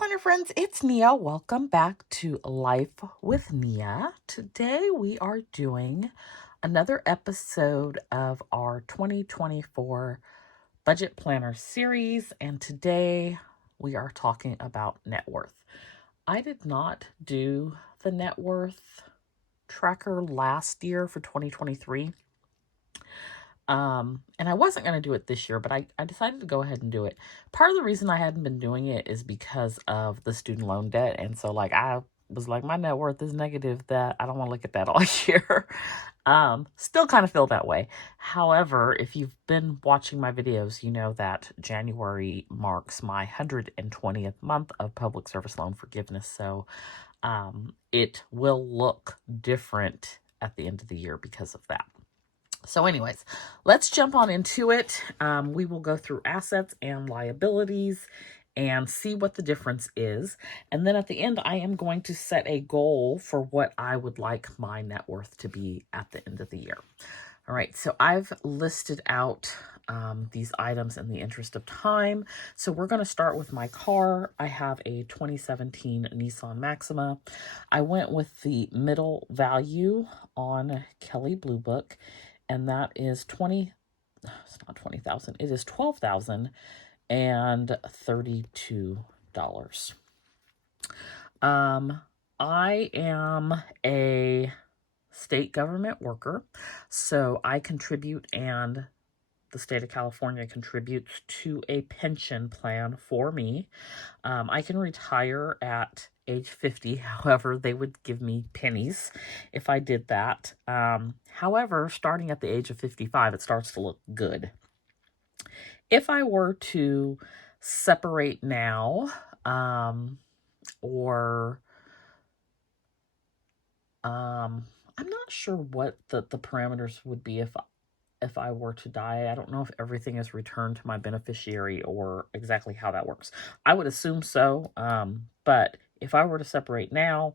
Planner friends, it's Nia. Welcome back to Life with Nia. Today we are doing another episode of our 2024 Budget Planner series, and today we are talking about net worth. I did not do the net worth tracker last year for 2023. And I wasn't going to do it this year, but I decided to go ahead and do it. Part of the reason I hadn't been doing it is because of the student loan debt. And so I was like, my net worth is negative, that I don't want to look at that all year. Still kind of feel that way. However, if you've been watching my videos, you know that January marks my 120th month of public service loan forgiveness. So, it will look different at the end of the year because of that. So anyways, let's jump on into it. We will go through assets and liabilities and see what the difference is. And then at the end, I am going to set a goal for what I would like my net worth to be at the end of the year. All right, so I've listed out these items in the interest of time. So we're going to start with my car. I have a 2017 Nissan Maxima. I went with the middle value on Kelley Blue Book, and that is it's not 20,000, it is $12,032. I am a state government worker, so I contribute, and the state of California contributes to a pension plan for me. I can retire at age 50. However, they would give me pennies if I did that. However, starting at the age of 55, it starts to look good. If I were to separate now, I'm not sure what the parameters would be if I were to die. I don't know if everything is returned to my beneficiary or exactly how that works. I would assume so, but if I were to separate now,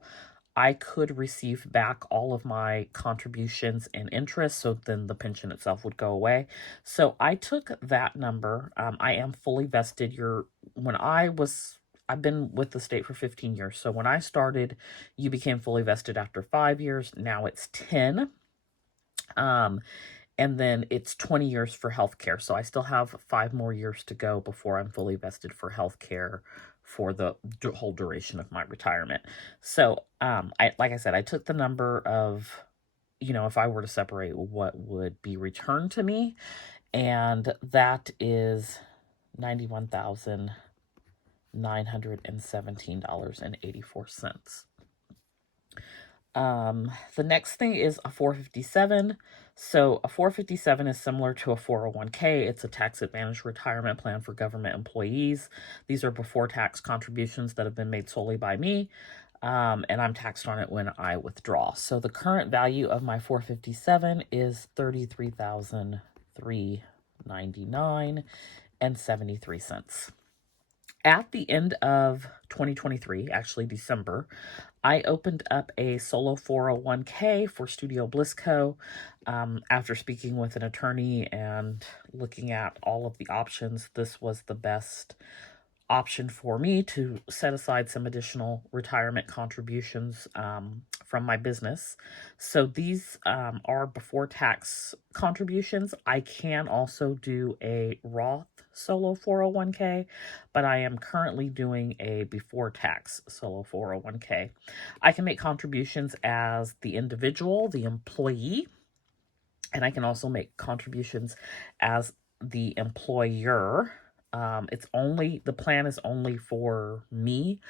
I could receive back all of my contributions and interest, so then the pension itself would go away. So I took that number. I am fully vested. I've been with the state for 15 years. So when I started, you became fully vested after 5 years. Now it's 10. And then it's 20 years for healthcare. So I still have 5 more years to go before I'm fully vested for healthcare for the whole duration of my retirement. So, like I said, I took the number of, if I were to separate, what would be returned to me, and that is $91,917.84. The next thing is a 457. So a 457 is similar to a 401k. It's a tax advantage retirement plan for government employees. These are before tax contributions that have been made solely by me. And I'm taxed on it when I withdraw. So the current value of my 457 is $33,399.73. At the end of 2023, actually December, I opened up a solo 401k for Studio Bliss Co. After speaking with an attorney and looking at all of the options, this was the best option for me to set aside some additional retirement contributions from my business. So these are before tax contributions. I can also do a Roth solo 401k, but I am currently doing a before tax solo 401k. I can make contributions as the individual, the employee, and I can also make contributions as the employer. The plan is only for me,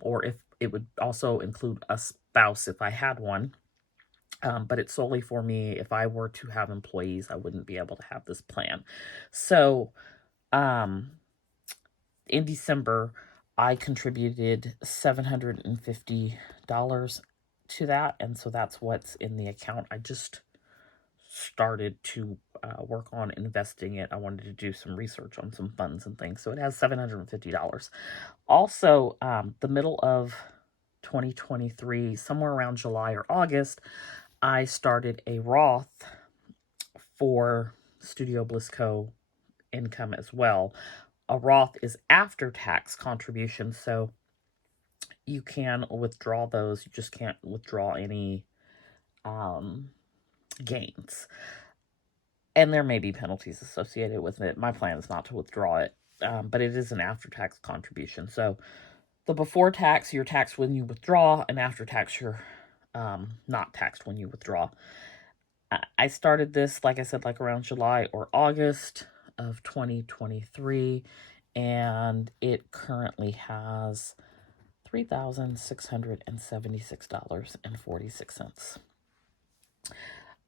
or if it would also include a spouse if I had one. But it's solely for me. If I were to have employees, I wouldn't be able to have this plan. So, in December, I contributed $750 to that, and so that's what's in the account. I just started to work on investing it. I wanted to do some research on some funds and things. So it has $750. Also, the middle of 2023, somewhere around July or August, I started a Roth for Studio Bliss Co. income as well. A Roth is after tax contribution, so you can withdraw those. You just can't withdraw any gains. And there may be penalties associated with it. My plan is not to withdraw it, but it is an after-tax contribution. So the before tax, you're taxed when you withdraw, and after tax, you're not taxed when you withdraw. I started this, like I said, like around July or August of 2023, and it currently has $3,676.46.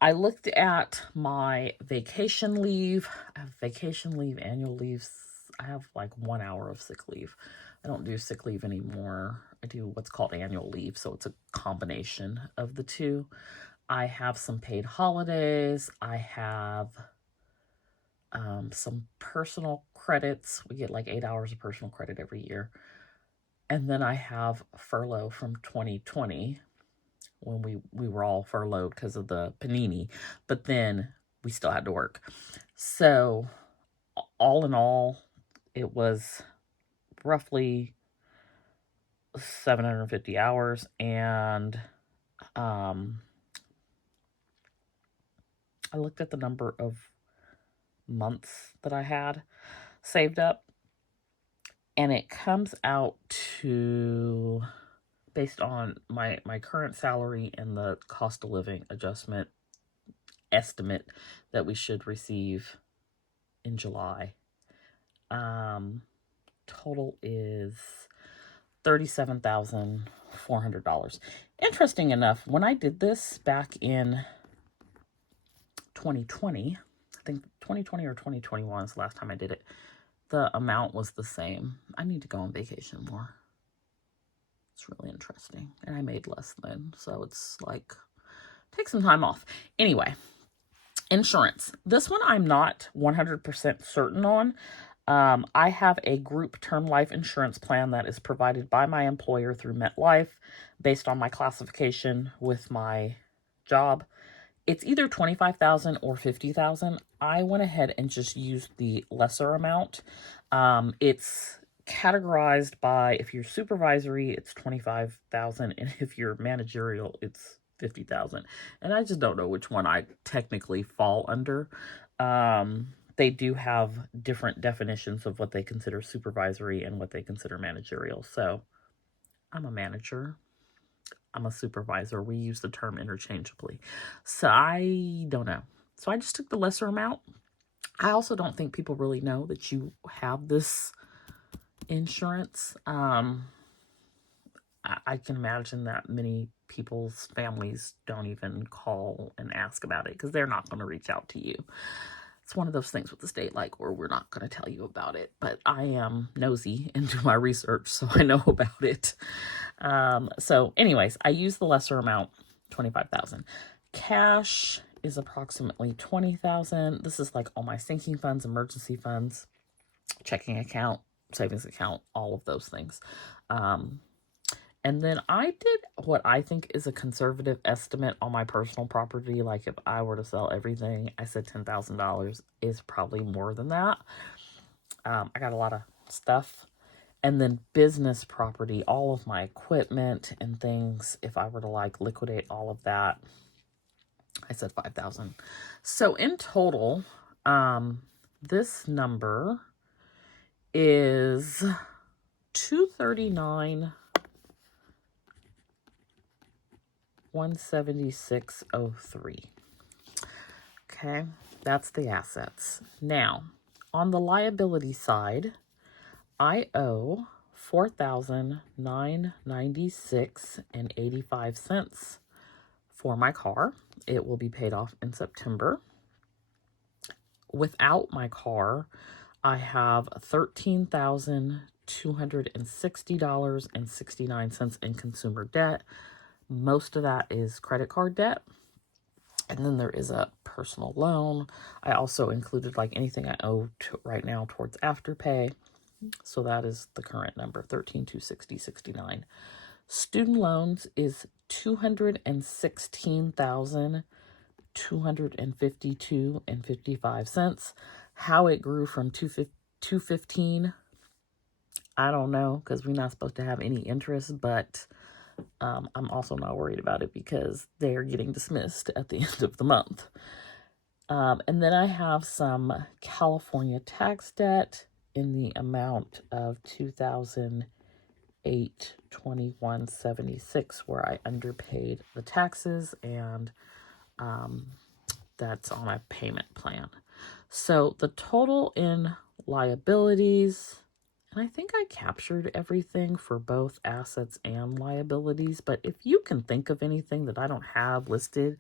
I looked at my vacation leave. I have vacation leave, annual leaves. I have like 1 hour of sick leave. I don't do sick leave anymore. I do what's called annual leave, so it's a combination of the two. I have some paid holidays. I have some personal credits. We get like 8 hours of personal credit every year. And then I have furlough from 2020 when we were all furloughed because of the panini, but then we still had to work. So all in all, it was roughly 750 hours, and I looked at the number of months that I had saved up, and it comes out to, based on my current salary and the cost of living adjustment estimate that we should receive in July, total is $37,400. Interesting enough, when I did this back in 2020, I think 2020 or 2021 is the last time I did it, the amount was the same. I need to go on vacation more. It's really interesting. And I made less then, so it's like, take some time off. Anyway, insurance. This one I'm not 100% certain on. I have a group term life insurance plan that is provided by my employer through MetLife based on my classification with my job. It's either $25,000 or $50,000. I went ahead and just used the lesser amount. It's categorized by, if you're supervisory, it's $25,000, and if you're managerial, it's $50,000. And I just don't know which one I technically fall under. They do have different definitions of what they consider supervisory and what they consider managerial. So I'm a manager. I'm a supervisor. We use the term interchangeably. So I don't know. So I just took the lesser amount. I also don't think people really know that you have this insurance. I can imagine that many people's families don't even call and ask about it because they're not going to reach out to you. It's one of those things with the state, like, where we're not going to tell you about it. But I am nosy into my research, so I know about it. So anyways, I use the lesser amount, $25,000. Cash is approximately $20,000. This is like all my sinking funds, emergency funds, checking account, savings account, all of those things. And then I did what I think is a conservative estimate on my personal property. Like if I were to sell everything, I said $10,000 is probably more than that. I got a lot of stuff. And then business property, all of my equipment and things, if I were to like liquidate all of that, I said $5,000. So in total, this number is $239,176.03. Okay, that's the assets. Now, on the liability side, I owe $4,996.85 for my car. It will be paid off in September. Without my car, I have $13,260.69 in consumer debt. Most of that is credit card debt. And then there is a personal loan. I also included like anything I owe right now towards Afterpay. So that is the current number, $13,260.69. Student loans is $216,252.55. How it grew from $215, I don't know, because we're not supposed to have any interest, but I'm also not worried about it because they're getting dismissed at the end of the month. And then I have some California tax debt in the amount of $2,821.76, where I underpaid the taxes, and that's on a payment plan. So the total in liabilities, and I think I captured everything for both assets and liabilities, but if you can think of anything that I don't have listed,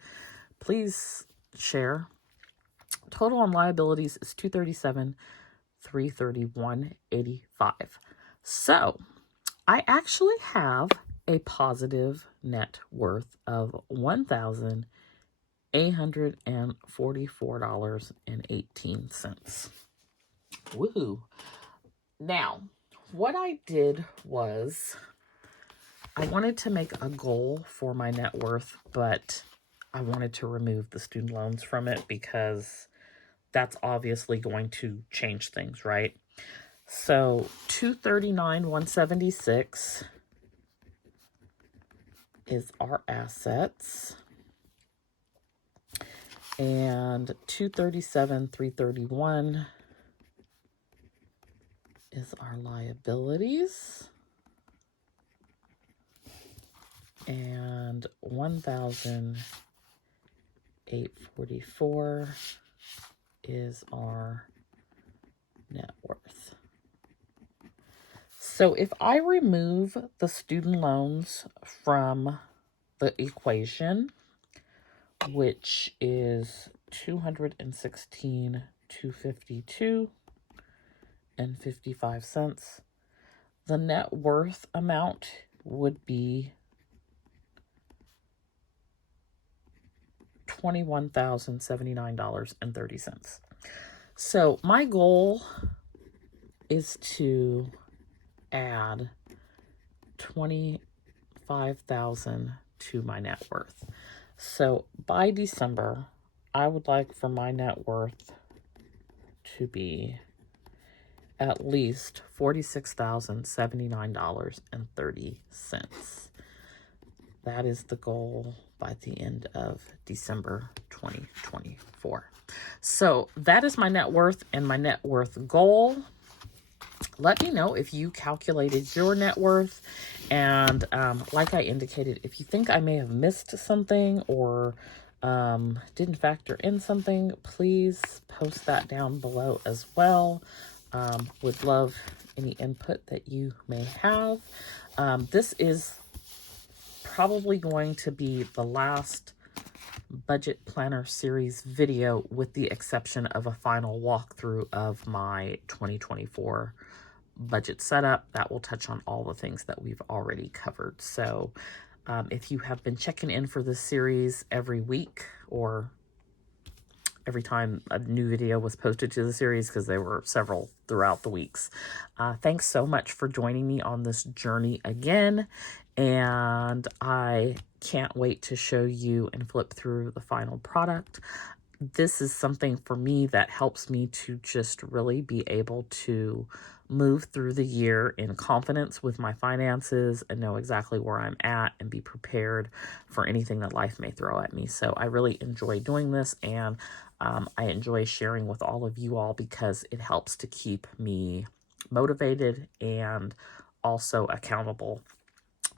please share. Total on liabilities is $237,331.85. So I actually have a positive net worth of $1,844.18. Woohoo. Now, what I did was I wanted to make a goal for my net worth, but I wanted to remove the student loans from it because that's obviously going to change things, right? So $239,176 is our assets, and $237,331 is our liabilities, and $1,844 is our net worth. So if I remove the student loans from the equation, which is $216,252.55, the net worth amount would be $21,079.30. So my goal is to add $25,000 to my net worth. So by December, I would like for my net worth to be at least $46,079.30. That is the goal by the end of December 2024. So that is my net worth and my net worth goal. Let me know if you calculated your net worth. And like I indicated, if you think I may have missed something or didn't factor in something, please post that down below as well. Would love any input that you may have. This is probably going to be the last budget planner series video, with the exception of a final walkthrough of my 2024 budget setup that will touch on all the things that we've already covered. So if you have been checking in for this series every week or every time a new video was posted to the series, because there were several throughout the weeks, thanks so much for joining me on this journey again. And I can't wait to show you and flip through the final product. This is something for me that helps me to just really be able to move through the year in confidence with my finances and know exactly where I'm at and be prepared for anything that life may throw at me. So I really enjoy doing this, and I enjoy sharing with all of you all because it helps to keep me motivated and also accountable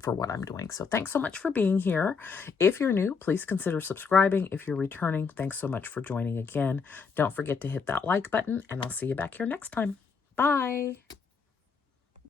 for what I'm doing. So thanks so much for being here. If you're new, please consider subscribing. If you're returning, thanks so much for joining again. Don't forget to hit that like button, and I'll see you back here next time. Bye.